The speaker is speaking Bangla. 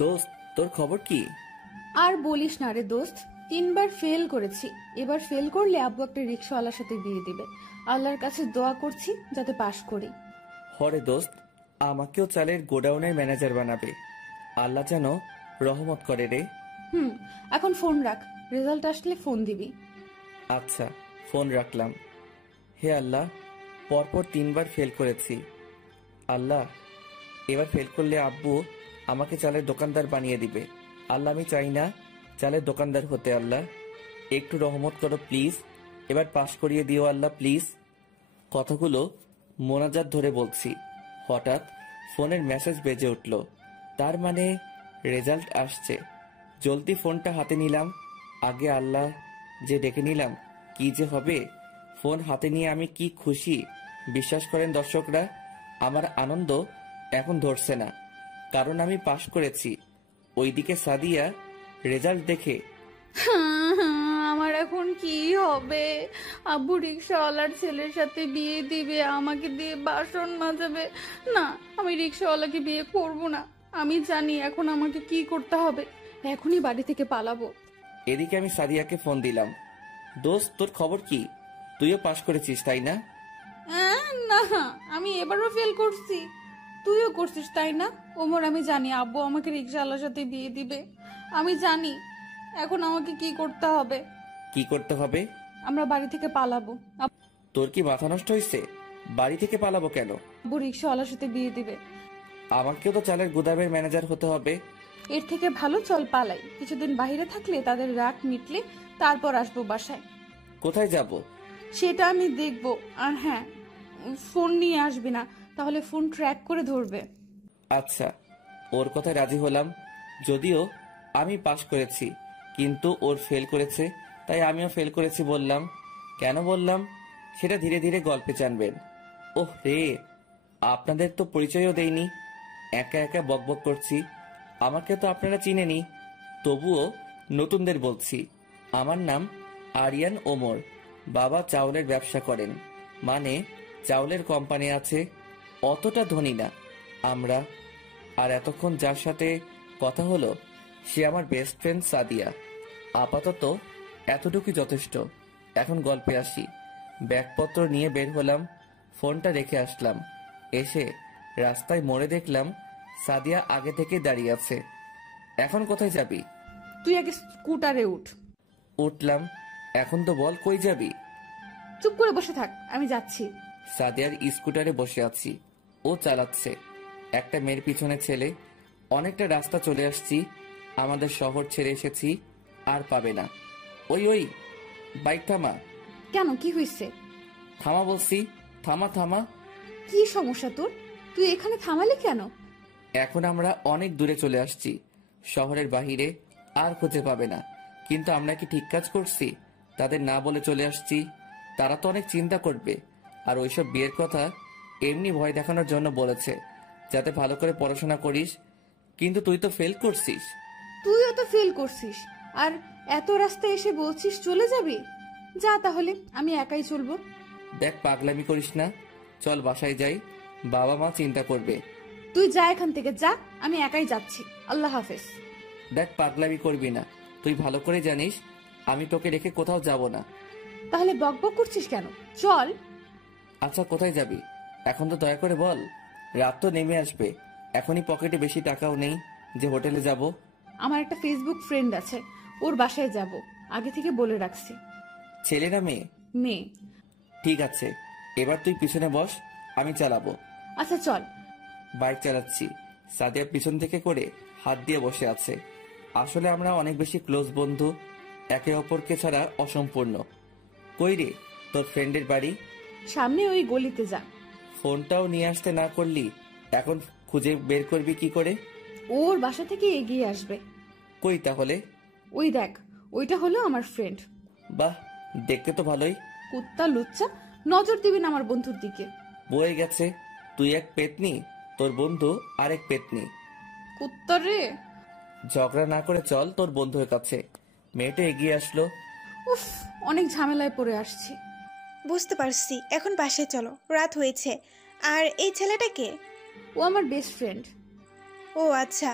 দোস্ত, তোর খবর কি? আর বলিস না রে দোস্ত, 3বার ফেল করেছি। এবার ফেল করলে আব্বু একটা রিক্সাওয়ালার সাথে বিয়ে দিবে। আল্লাহর কাছে দোয়া করছি যাতে পাশ করি। হরে দোস্ত, আমাকেও চালের গোডাউনের ম্যানেজার বানাবে। আল্লাহ যেন রহমত করে রে। এখন ফোন রাখ, রেজাল্ট আসলে ফোন দিবি। আচ্ছা, ফোন রাখলাম। হে আল্লাহ, পরপর 3বার ফেল করেছি। আল্লাহ, এবার ফেল করলে আব্বু আমাকে চালের দোকানদার বানিয়ে দিবে। আল্লাহ, আমি চাই না চালের দোকানদার হতে। আল্লাহ, একটু রহমত করো প্লিজ। এবার পাশ করিয়ে দিও আল্লাহ প্লিজ। কথাগুলো মোনাজাত ধরে বলছি। হঠাৎ ফোনের মেসেজ বেজে উঠল। তার মানে রেজাল্ট আসছে। জলদি ফোনটা হাতে নিলাম। আগে আল্লাহ যে ডেকে নিলাম, কি যে হবে। ফোন হাতে নিয়ে আমি কি খুশি! বিশ্বাস করেন দর্শকরা, আমার আনন্দ এখন ধরছে না, কারণ আমি পাশ করেছি। ওইদিকে সাদিয়া রেজাল্ট দেখে আমার এখন কি হবে? আব্বু রিক্সাওয়ালার ছেলের সাথে বিয়ে দিবে, আমাকে দিয়ে বাসন মাজাবে। না, আমি রিক্সাওয়ালাকে বিয়ে করব না। আমি জানি এখন আমাকে কি করতে হবে। এখনই বাড়ি থেকে পালাবো। এদিকে আমি সাদিয়াকে ফোন দিলাম। দোস্ত, তোর খবর কি? তুইও পাশ করেছিস তাই না? না, আমি এবারও ফেল করছি। তুইও করছিস তাই না? ওমর, আমি জানি আব্বু আমাকে রিক্সাওয়ালার সাথে বিয়ে দিবে। আমি জানি এখন আমাকে কি করতে হবে। কি করতে হবে? আমরা বাড়ি থেকে পালাবো। তোর কি মাথা নষ্ট হয়েছে? বাড়ি থেকে পালাবো কেন? আব্বু রিক্সাওয়ালার সাথে বিয়ে দিবে। আমাকেও তো চালের গুদামের ম্যানেজার হতে হবে। এর থেকে ভালো চল পালাই। কিছুদিন বাইরে থাকলে তাদের রাগ মিটলে তারপর আসবো বাসায়। কোথায় যাব? সেটা আমি দেখবো। আর হ্যাঁ, ফোন নিয়ে আসবি না, তাহলে ফোন ট্র্যাক করে ধরবে। আচ্ছা, ওর কথায় রাজি হলাম। যদিও আমি পাশ করেছি, কিন্তু ওর ফেল করেছে, তাই আমিও ফেল করেছি বললাম। কেন বললাম সেটা ধীরে ধীরে গল্পে জানবেন। ওহ রে, আপনাদের তো পরিচয়ও দেইনি। একা একা বকবক করছি। আমাকে তো আপনারা চিনেনি, তবুও নতুনদের বলছি। আমার নাম আরিয়ান ওমর। বাবা চাউলের ব্যবসা করেন, মানে চাউলের কোম্পানি আছে। অতটা ধনী না আমরা। আর এতক্ষণ যার সাথে কথা হলো সে আমার বেস্ট ফ্রেন্ড সাদিয়া। আপাতত এতটুকুই যথেষ্ট। এখন গল্পে আসি। ব্যাগপত্র নিয়ে বের হলাম, ফোনটা রেখে আসলাম। এসে রাস্তায় মোড়ে দেখলাম সাদিয়া আগে থেকে দাঁড়িয়ে আছে। এখন কোথায় যাবি? তুই আগে স্কুটারে উঠ। উঠলাম। এখন তো বল কই যাবি? চুপ করে বসে থাক, আমি যাচ্ছি। সাদিয়ার স্কুটারে বসে আছি, ও চালাচ্ছে। একটা মেয়ের পিছনে ছেলে। অনেকটা রাস্তা চলে আসছি। আমাদের শহর ছেড়ে এসেছি, আর পাবে না। ওই ওই, বাইক থামা। কেন, কি হয়েছে? থামা বলছি, থামা থামা। কি সমস্যা তোর? তুই এখানে থামালি কেন? এখন আমরা অনেক দূরে চলে আসছি, শহরের বাহিরে। আর খুঁজে পাবে না। কিন্তু আমরা কি ঠিক কাজ করছি? তাদের না বলে চলে আসছি। তারা তো অনেক চিন্তা করবে। আর ওইসব বিয়ের কথা এমনি ভয় দেখানোর জন্য বলেছে, যাতে ভালো করে পড়াশোনা করিস। কিন্তু তুই তো ফেল করছিস। তুইও তো ফেল করছিস, আর এত রাস্তা এসে বলছিস চলে যাবি? যা তাহলে, আমি একাই চলবো। দেখ, পাগলামি করিস না। চল বাসায় যাই, বাবা মা চিন্তা করবে। তুই যা এখান থেকে, যা। আমি একাই যাচ্ছি। আল্লাহ হাফেজ। দেখ, পাগলামি করবি না। তুই ভালো করে জানিস আমি তোকে রেখে কোথাও যাব না। তাহলে বকবক করছিস কেন? চল। আচ্ছা, কোথায় যাবি এখন তো দয়া করে বল। রাত তো নেমে আসবে, এখনই পকেটে বেশি টাকাও নেই যে হোটেলে যাব। আমার একটা ফেসবুক ফ্রেন্ড আছে, ওর বাসায় যাব। আগে থেকে বলে রাখছি। ছেলে না মেয়ে? মেয়ে। ঠিক আছে, এবার তুই পিছনে বস, আমি চালাবো। আচ্ছা চল। বাইক চালাচ্ছি, সাদিয়া পিছন থেকে করে হাত দিয়ে বসে আছে। আসলে আমরা অনেক বেশি ক্লোজ বন্ধু, একে অপরকে ছাড়া অসম্পূর্ণ। কই রে তোর ফ্রেন্ডের বাড়ি? সামনে ওই গলিতে যা। ফোনটাও নিয়ে আসতে না করলি, এখন খুঁজে বের করবি কি করে? ওর বাসা থেকে এগিয়ে আসবে। কই তাহলে? ওই দেখ, ওইটা হলো আমার ফ্রেন্ড। বাহ, দেখতে তো ভালোই। কুত্তা লুচ্চা, নজর দিবি না আমার বন্ধুর দিকে। বয়ে গেছে, তুই এক পেতনি, তোর বন্ধু আরেক পেতনি। কুত্তা রে। ঝগড়া না করে চল তোর বন্ধুর কাছে। মেয়েটা এগিয়ে আসলো। উফ, অনেক ঝামেলায় পড়ে আসছি। বুঝতে পারছি, এখন বাসায় চলো, রাত হয়েছে। আর এই ছেলেটাকে? ও আমার বেস্ট ফ্রেন্ড। ও আচ্ছা,